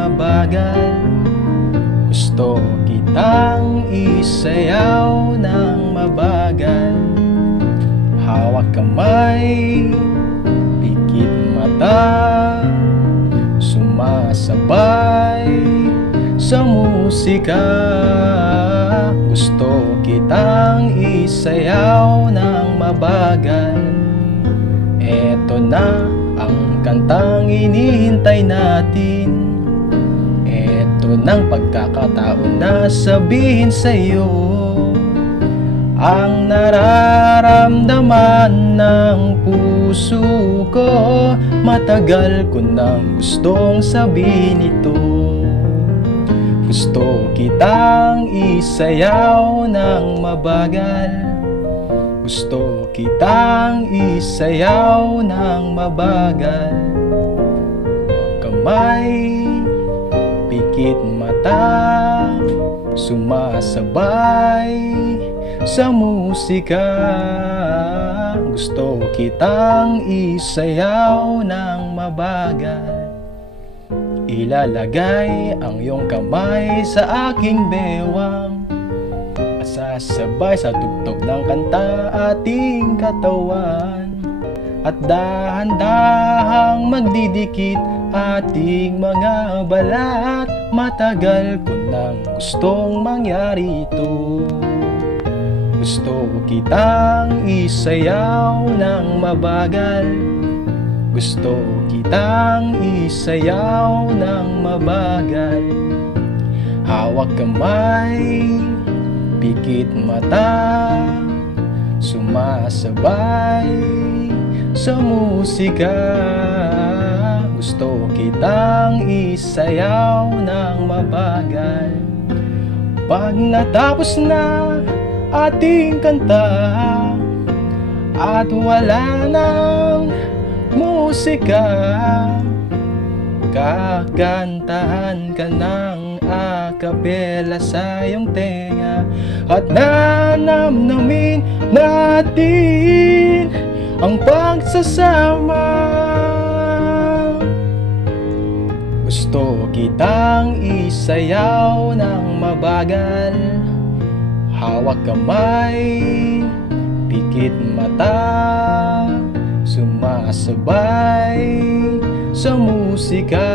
mabagal. Gusto kitang isayaw ng mabagal. Hawak kamay, pikit mata, sumasabay sa musika. Gusto kitang isayaw ng mabagal. Eto na ang kantang inihintay natin. Eto nang pagkakataon na sabihin sa'yo ang nararamdaman ng puso ko. Matagal ko nang gustong sabihin ito. Gusto kitang isayaw ng mabagal. Gusto kitang isayaw ng mabagal. Kamay, pikit mata, sumasabay sa musika. Gusto kitang isayaw ng mabagal. Ilalagay ang iyong kamay sa aking bewang at sasabay sa tugtog ng kanta ating katawan. At dahan-dahang magdidikit ating mga balat. Matagal ko nang gustong mangyari ito. Gusto kitang isayaw ng mabagal. Gusto kitang isayaw ng mabagal. Hawak kamay, pikit mata, sumasabay sa musika. Gusto kitang isayaw ng mabagal. Pag natapos na ating kanta at wala nang musika, kakantahan ka ng akapela sa iyong tenga at nanamnamin natin ang pagsasama. Gusto kitang isayaw ng mabagal. Hawak kamay, pikit mata, sumasabay sa musika.